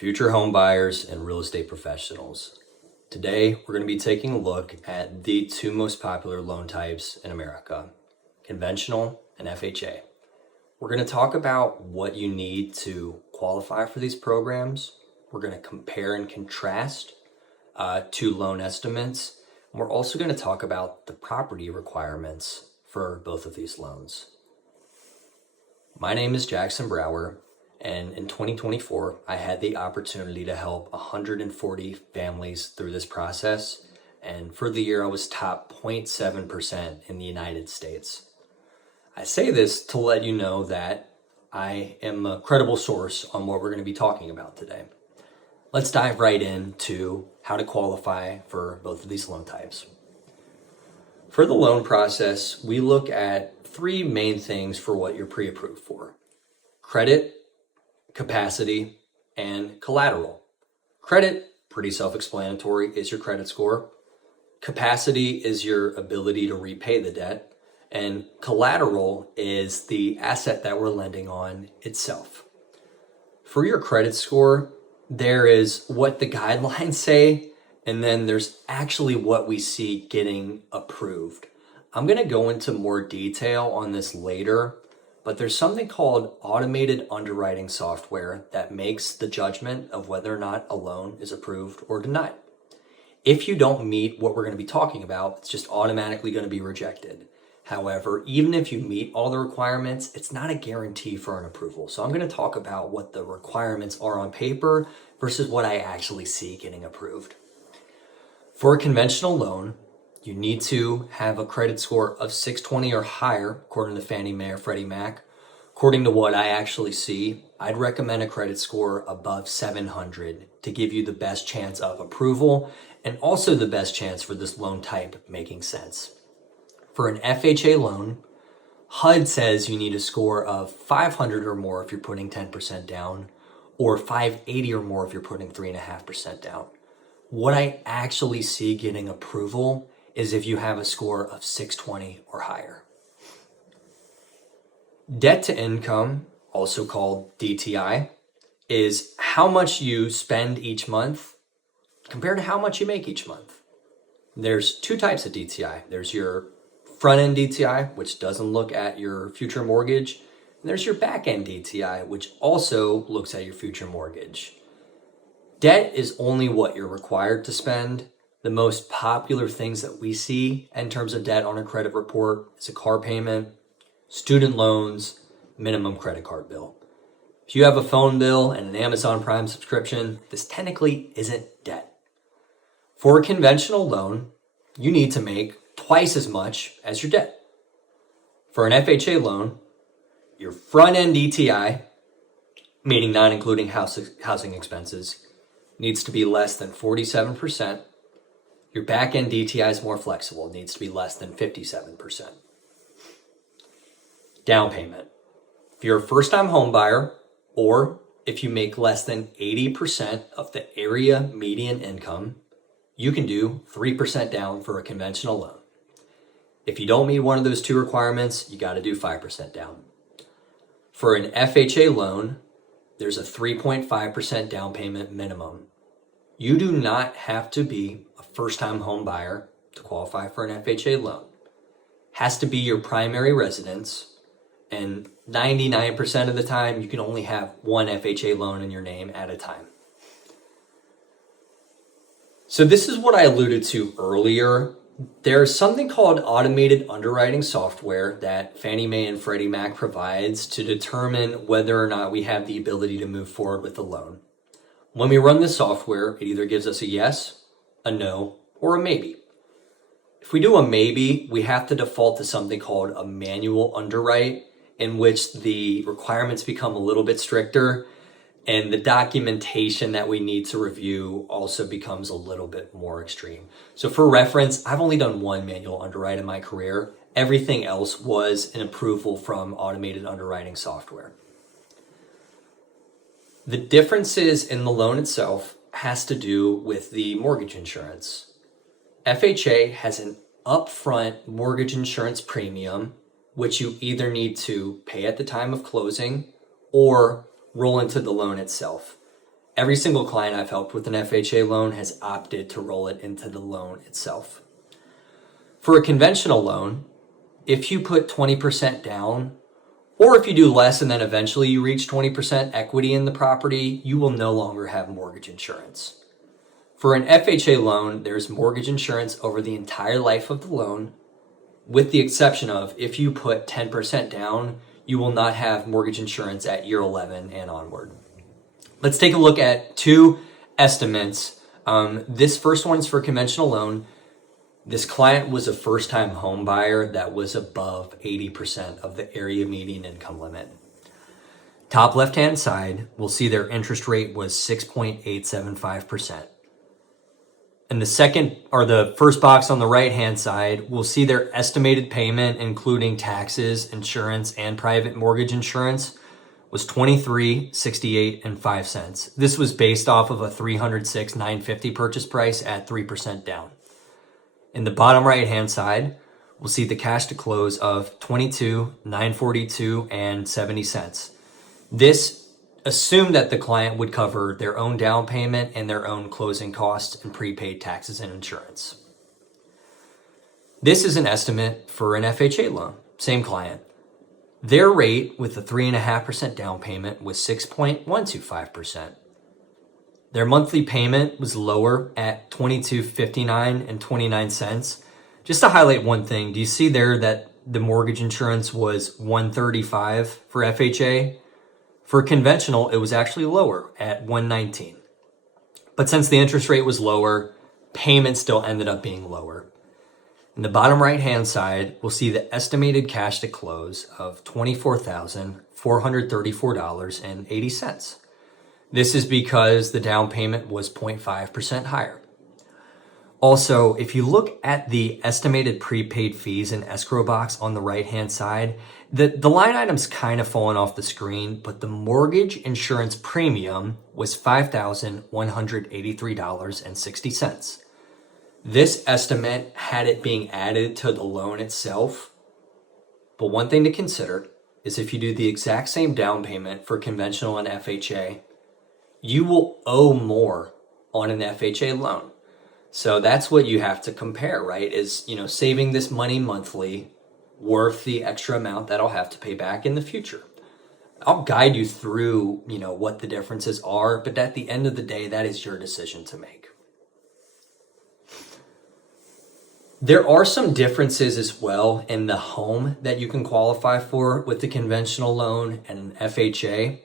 future home buyers and real estate professionals. Today, we're going to be taking a look at the two most popular loan types in America, conventional and FHA. We're going to talk about what you need to qualify for these programs. We're going to compare and contrast two loan estimates. And we're also going to talk about the property requirements for both of these loans. My name is Jackson Brower, and in 2024, I had the opportunity to help 140 families through this process. And for the year, I was top 0.7% in the United States. I say this to let you know that I am a credible source on what we're going to be talking about today. Let's dive right into how to qualify for both of these loan types. For the loan process, we look at three main things for what you're pre-approved for: credit, capacity, and collateral. Credit, pretty self-explanatory, is your credit score. Capacity is your ability to repay the debt. And collateral is the asset that we're lending on itself. For your credit score, there is what the guidelines say, and then there's actually what we see getting approved. I'm going to go into more detail on this later, but there's something called automated underwriting software that makes the judgment of whether or not a loan is approved or denied. If you don't meet what we're going to be talking about, it's just automatically going to be rejected. However, even if you meet all the requirements, it's not a guarantee for an approval. So I'm going to talk about what the requirements are on paper versus what I actually see getting approved. For a conventional loan, you need to have a credit score of 620 or higher, according to Fannie Mae or Freddie Mac. According to what I actually see, I'd recommend a credit score above 700 to give you the best chance of approval and also the best chance for this loan type making sense. For an FHA loan, HUD says you need a score of 500 or more if you're putting 10% down, or 580 or more if you're putting 3.5% down. What I actually see getting approval is if you have a score of 620 or higher. Debt to income, also called DTI, is how much you spend each month compared to how much you make each month. There's two types of DTI. There's your front-end DTI, which doesn't look at your future mortgage. And there's your back-end DTI, which also looks at your future mortgage. Debt is only what you're required to spend. The most popular things that we see in terms of debt on a credit report is a car payment, student loans, minimum credit card bill. If you have a phone bill and an Amazon Prime subscription, this technically isn't debt. For a conventional loan, you need to make twice as much as your debt. For an FHA loan, your front-end DTI, meaning not including housing expenses, needs to be less than 47%. Your back-end DTI is more flexible. It needs to be less than 57%. Down payment. If you're a first-time home buyer, or if you make less than 80% of the area median income, you can do 3% down for a conventional loan. If you don't meet one of those two requirements, you got to do 5% down. For an FHA loan, there's a 3.5% down payment minimum. You do not have to be a first-time home buyer to qualify for an FHA loan. Has to be your primary residence, and 99% of the time, you can only have one FHA loan in your name at a time. So this is what I alluded to earlier. There's something called automated underwriting software that Fannie Mae and Freddie Mac provides to determine whether or not we have the ability to move forward with the loan. When we run this software, it either gives us a yes, a no, or a maybe. If we do a maybe, we have to default to something called a manual underwrite, in which the requirements become a little bit stricter and the documentation that we need to review also becomes a little bit more extreme. So for reference, I've only done one manual underwrite in my career. Everything else was an approval from automated underwriting software. The differences in the loan itself has to do with the mortgage insurance. FHA has an upfront mortgage insurance premium, which you either need to pay at the time of closing or roll into the loan itself. every single client I've helped with an FHA loan has opted to roll it into the loan itself. For a conventional loan, if you put 20% down, or if you do less and then eventually you reach 20% equity in the property, you will no longer have mortgage insurance. For an FHA loan, there's mortgage insurance over the entire life of the loan, with the exception of if you put 10% down, you will not have mortgage insurance at year 11 and onward. Let's take a look at two estimates. This first one's for a conventional loan. This client was a first-time home buyer that was above 80% of the area median income limit. Top left-hand side, we'll see their interest rate was 6.875%. And the first box on the right-hand side, we'll see their estimated payment, including taxes, insurance, and private mortgage insurance, was $23.68 This was based off of a $306,950 purchase price at 3% down. In the bottom right-hand side, we'll see the cash to close of $22,942.70. This assumed that the client would cover their own down payment and their own closing costs and prepaid taxes and insurance. This is an estimate for an FHA loan, same client. Their rate with a 3.5% down payment was 6.125%. Their monthly payment was lower at $22.59.29. Just to highlight one thing, do you see there that the mortgage insurance was $135 for FHA? For conventional, it was actually lower at $119. But since the interest rate was lower, payment still ended up being lower. In the bottom right-hand side, we'll see the estimated cash to close of $24,434.80. This is because the down payment was 0.5% higher. Also, if you look at the estimated prepaid fees and escrow box on the right-hand side, the line item's kind of fallen off the screen, but the mortgage insurance premium was $5,183.60. This estimate had it being added to the loan itself. But one thing to consider is if you do the exact same down payment for conventional and FHA, you will owe more on an FHA loan. So that's what you have to compare, right? Is, saving this money monthly worth the extra amount that I'll have to pay back in the future? I'll guide you through, what the differences are, but at the end of the day, that is your decision to make. There are some differences as well in the home that you can qualify for with the conventional loan and an FHA.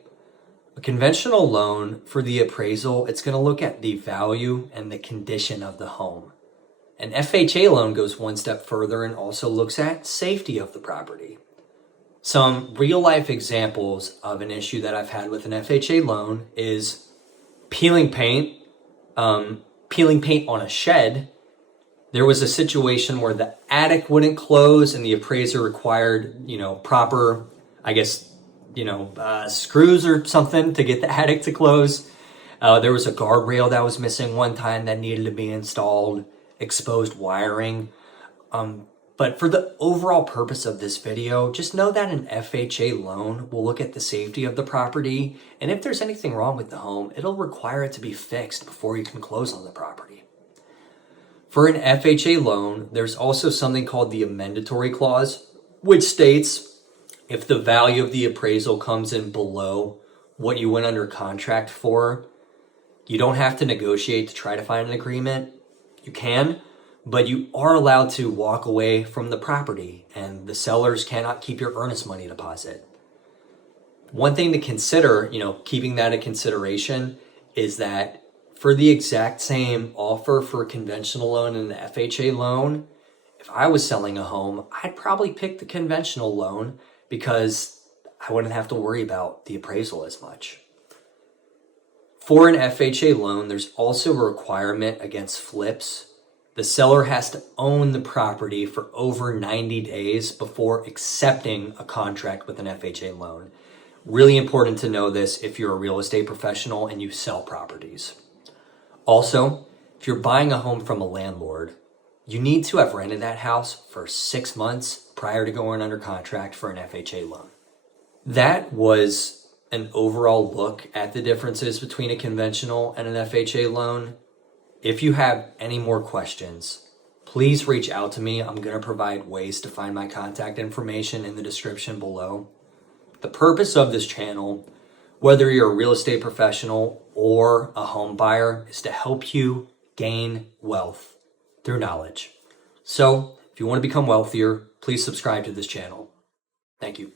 A conventional loan, for the appraisal, it's going to look at the value and the condition of the home. An FHA loan goes one step further and also looks at safety of the property. Some real-life examples of an issue that I've had with an FHA loan is peeling paint on a shed. There was a situation where the attic wouldn't close and the appraiser required, proper, screws or something to get the attic to close. There was a guardrail that was missing one time that needed to be installed, exposed wiring. But for the overall purpose of this video, just know that an FHA loan will look at the safety of the property, and if there's anything wrong with the home, it'll require it to be fixed before you can close on the property. For an FHA loan, there's also something called the amendatory clause, which states if the value of the appraisal comes in below what you went under contract for, you don't have to negotiate to try to find an agreement. You can, but you are allowed to walk away from the property, and the sellers cannot keep your earnest money deposit. One thing to consider, keeping that in consideration, is that for the exact same offer for a conventional loan and an FHA loan, if I was selling a home, I'd probably pick the conventional loan because I wouldn't have to worry about the appraisal as much. For an FHA loan, there's also a requirement against flips. The seller has to own the property for over 90 days before accepting a contract with an FHA loan. Really important to know this if you're a real estate professional and you sell properties. Also, if you're buying a home from a landlord, you need to have rented that house for 6 months prior to going under contract for an FHA loan. That was an overall look at the differences between a conventional and an FHA loan. If you have any more questions, please reach out to me. I'm going to provide ways to find my contact information in the description below. The purpose of this channel, whether you're a real estate professional or a home buyer, is to help you gain wealth through knowledge. So if you want to become wealthier, please subscribe to this channel. Thank you.